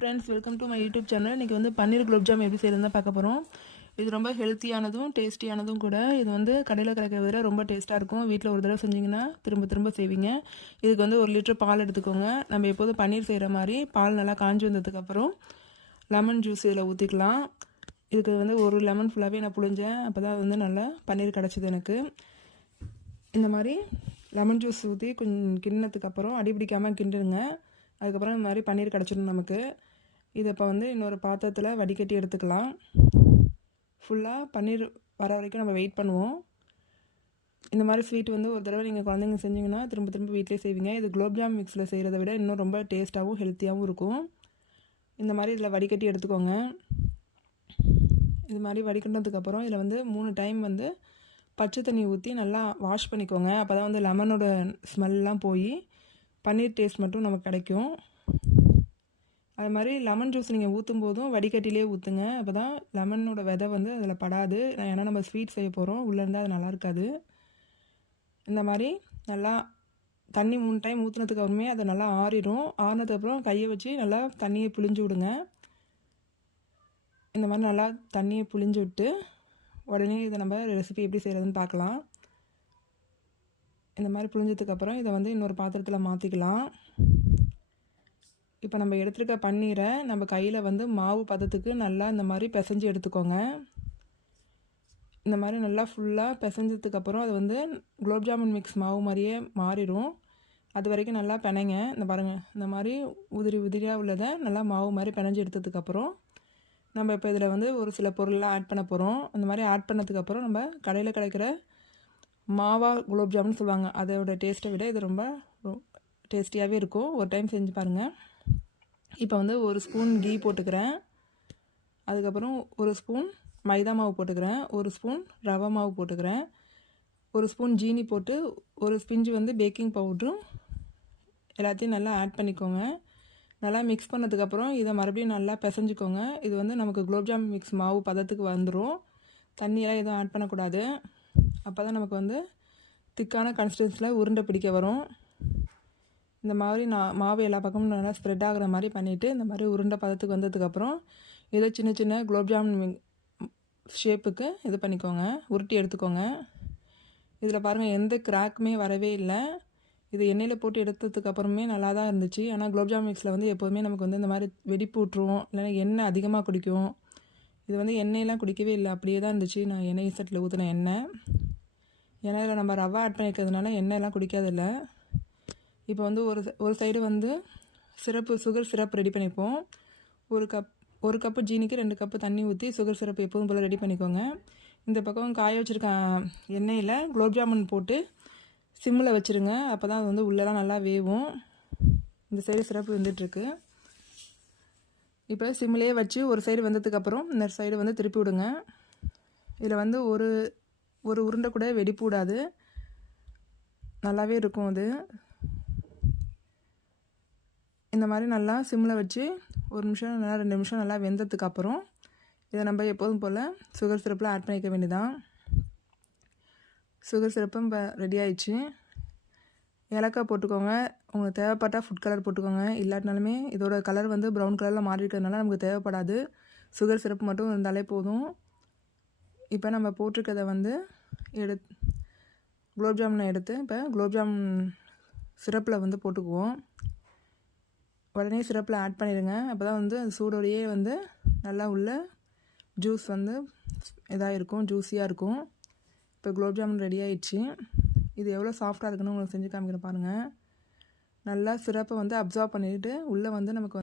Friends, welcome to my YouTube channel. இன்றைக்கி வந்து பன்னீர் குலோப்ஜாம் எப்படி செய்யறதுன்னு பார்க்க போகிறோம். இது ரொம்ப ஹெல்த்தியானதும் டேஸ்டியானதும் கூட. இது வந்து கடையில் கிடைக்கிற விட ரொம்ப டேஸ்ட்டாக இருக்கும். வீட்டில் ஒரு தடவை செஞ்சிங்கன்னா திரும்ப திரும்ப செய்வீங்க. இதுக்கு வந்து 1 லிட்டர் பால் எடுத்துக்கோங்க. நம்ம எப்போதும் பன்னீர் செய்கிற மாதிரி பால் நல்லா காஞ்சி வந்ததுக்கப்புறம் லெமன் ஜூஸ் இதில் ஊற்றிக்கலாம். இதுக்கு வந்து ஒரு லெமன் ஃபுல்லாகவே நான் புழிஞ்சேன். அப்போ தான் வந்து நல்லா பன்னீர் கிடச்சிது எனக்கு. இந்த மாதிரி லெமன் ஜூஸ் ஊற்றி கொஞ்சம் கிண்ணத்துக்கப்புறம் அடிபிடிக்காமல் கிண்டுங்க. அதுக்கப்புறம் இந்த மாதிரி பன்னீர் கிடச்சிடும் நமக்கு. இதை இப்போ வந்து இன்னொரு பாத்திரத்தில் வடிகட்டி எடுத்துக்கலாம். ஃபுல்லாக பன்னீர் வர வரைக்கும் நம்ம வெயிட் பண்ணுவோம். இந்த மாதிரி ஸ்வீட் வந்து ஒரு தடவை நீங்கள் குழந்தைங்க செஞ்சிங்கன்னா திரும்ப திரும்ப வீட்டிலே செய்வீங்க. இது குலோப்ஜாம் மிக்ஸில் செய்கிறத விட இன்னும் ரொம்ப டேஸ்ட்டாகவும் ஹெல்த்தியாகவும் இருக்கும். இந்த மாதிரி இதில் வடிகட்டி எடுத்துக்கோங்க. இது மாதிரி வடிகட்டினதுக்கப்புறம் இதில் வந்து 3 டைம் வந்து பச்சை தண்ணி ஊற்றி நல்லா வாஷ் பண்ணிக்கோங்க. அப்போ தான் வந்து லெமனோட ஸ்மெல்லாம் போய் பன்னீர் டேஸ்ட் மட்டும் நமக்கு கிடைக்கும். அது மாதிரி லெமன் ஜூஸ் நீங்கள் ஊற்றும் போதும் வடிகட்டிலே ஊற்றுங்க. அப்போ தான் லெமனோட விதை வந்து அதில் படாது. ஏன்னா நம்ம ஸ்வீட் செய்ய போகிறோம், உள்ளே இருந்தால் அது நல்லா இருக்காது. இந்த மாதிரி நல்லா தண்ணி 3 டைம் ஊற்றுனதுக்கு அப்புறமே அதை நல்லா ஆறிடும். ஆறினதுக்கப்புறம் கையை வச்சு நல்லா தண்ணியை புழிஞ்சு விடுங்க. இந்த மாதிரி நல்லா தண்ணியை புழிஞ்சு விட்டு உடனே இதை நம்ம ரெசிபி எப்படி செய்கிறதுன்னு பார்க்கலாம். இந்த மாதிரி புழிஞ்சதுக்கப்புறம் இதை வந்து இன்னொரு பாத்திரத்தில் மாற்றிக்கலாம். இப்போ நம்ம எடுத்துருக்க பன்னீரை நம்ம கையில் வந்து மாவு பதத்துக்கு நல்லா இந்த மாதிரி பிசைஞ்சு எடுத்துக்கோங்க. இந்த மாதிரி நல்லா ஃபுல்லாக பிசைஞ்சதுக்கப்புறம் அது வந்து குலோப்ஜாமுன் மிக்ஸ் மாவு மாதிரியே மாறிடும். அது வரைக்கும் நல்லா பிணைங்க. இந்த பாருங்கள், இந்த மாதிரி உதிரி உதிரியாக உள்ளதை நல்லா மாவு மாதிரி பிணைஞ்சு எடுத்ததுக்கப்புறம் நம்ம இப்போ இதில் வந்து ஒரு சில பொருள்லாம் ஆட் பண்ண போகிறோம். அந்த மாதிரி ஆட் பண்ணதுக்கப்புறம் நம்ம கடையில் கிடைக்கிற மாவா குலோப்ஜாமுன் சொல்லுவாங்க, அதோட டேஸ்ட்டை விட இது ரொம்ப டேஸ்டியாகவே இருக்கும். ஒரு டைம் செஞ்சு பாருங்கள். இப்போ வந்து 1 ஸ்பூன் கீ போட்டுக்கிறேன். அதுக்கப்புறம் 1 ஸ்பூன் மைதா மாவு போட்டுக்கிறேன். 1 ஸ்பூன் ரவை மாவு போட்டுக்கிறேன். 1 ஸ்பூன் ஜீனி போட்டு 1 ஸ்பிஞ்சு வந்து பேக்கிங் பவுட்ரும் எல்லாத்தையும் நல்லா ஆட் பண்ணிக்கோங்க. நல்லா மிக்ஸ் பண்ணதுக்கப்புறம் இதை மறுபடியும் நல்லா பிசைஞ்சிக்கோங்க. இது வந்து நமக்கு குலோப்ஜாம் மிக்ஸ் மாவு பதத்துக்கு வந்துடும். தண்ணியெல்லாம் எதுவும் ஆட் பண்ணக்கூடாது. அப்போ தான் நமக்கு வந்து திக்கான கன்சிஸ்டன்சியில் உருண்டை பிடிக்க வரும். இந்த மாதிரி மாவு எல்லா பக்கமும் நல்லா ஸ்ப்ரெட் ஆகிற மாதிரி பண்ணிவிட்டு இந்த மாதிரி உருண்டை பதத்துக்கு வந்ததுக்கப்புறம் இதை சின்ன சின்ன குலோப்ஜாமுன் ஷேப்புக்கு இது பண்ணிக்கோங்க, உருட்டி எடுத்துக்கோங்க. இதில் பாருங்கள், எந்த கிராக்குமே வரவே இல்லை. இது எண்ணெயில் போட்டு எடுத்ததுக்கப்புறமே நல்லா தான் இருந்துச்சு. ஆனால் குலோப்ஜாம் மிக்ஸில் வந்து எப்போதுமே நமக்கு வந்து இந்த மாதிரி வெடிப்பு விட்ருவோம், இல்லைன்னா எண்ணெய் அதிகமாக குடிக்கும். இது வந்து எண்ணெயெல்லாம் குடிக்கவே இல்லை, அப்படியே தான் இருந்துச்சு. நான் எண்ணெய் செட்டில் ஊற்றின எண்ணெய், ஏன்னா இதில் நம்ம ரவை ஆட் பண்ணிக்கிறதுனால எண்ணெயெல்லாம் குடிக்காதில்லை. இப்போ வந்து ஒரு சைடு வந்து சுகர் சிரப் ரெடி பண்ணிப்போம். ஒரு கப்பு ஜீனிக்கு 2 கப்பு தண்ணி ஊற்றி சுகர் சிரப் எப்போதும் போல் ரெடி பண்ணிக்கோங்க. இந்த பக்கம் காய வச்சுருக்க எண்ணெயில் குலோப்ஜாமுன் போட்டு சிம்மில் வச்சுருங்க. அப்போ தான் அது வந்து உள்ளெல்லாம் நல்லா வேவும். இந்த சைடு சிரப்பு வெந்துட்டுருக்கு. இப்போ சிம்மிலே வச்சு ஒரு சைடு வெந்ததுக்கப்புறம் இந்த சைடு வந்து திருப்பி விடுங்க. இதில் வந்து ஒரு உருண்டை கூட வெடிப்பு விடாது, நல்லாவே இருக்கும் அது. இந்த மாதிரி நல்லா சிம்மில் வச்சு 1 நிமிஷம் நல்லா 2 நிமிஷம் நல்லா வெந்ததுக்கப்புறம் இதை நம்ம எப்போதும் போல் சுகர் சிரப்பில் ஆட் பண்ணிக்க வேண்டியதான். சுகர் சிரப்பும் இப்போ ரெடி ஆயிடுச்சு. ஏலக்காய் போட்டுக்கோங்க. உங்களுக்கு தேவைப்பட்டால் ஃபுட் கலர் போட்டுக்கோங்க. இல்லாட்டினாலுமே இதோட கலர் வந்து ப்ரௌன் கலரில் மாறி இருக்கிறதுனால நமக்கு தேவைப்படாது. சுகர் சிரப்பு மட்டும் இருந்தாலே போதும். இப்போ நம்ம போட்டிருக்கிறத வந்து குலோப்ஜாமுனை எடுத்து இப்போ குலோப்ஜாமுன் சிரப்பில் வந்து போட்டுக்குவோம். உடனே சிரப்பில் ஆட் பண்ணிடுங்க. அப்போ தான் வந்து அது சூடோடையே வந்து நல்லா உள்ள ஜூஸ் வந்து இதாக இருக்கும், ஜூஸியாக இருக்கும். இப்போ குலோப்ஜாமுன் ரெடி ஆயிடுச்சு. இது எவ்வளோ சாஃப்டாக இருக்குன்னு உங்களுக்கு செஞ்சு காமிக்கிறேன் பாருங்கள். நல்லா சிரப்பை வந்து அப்சார்ப் பண்ணிவிட்டு உள்ளே வந்து நமக்கு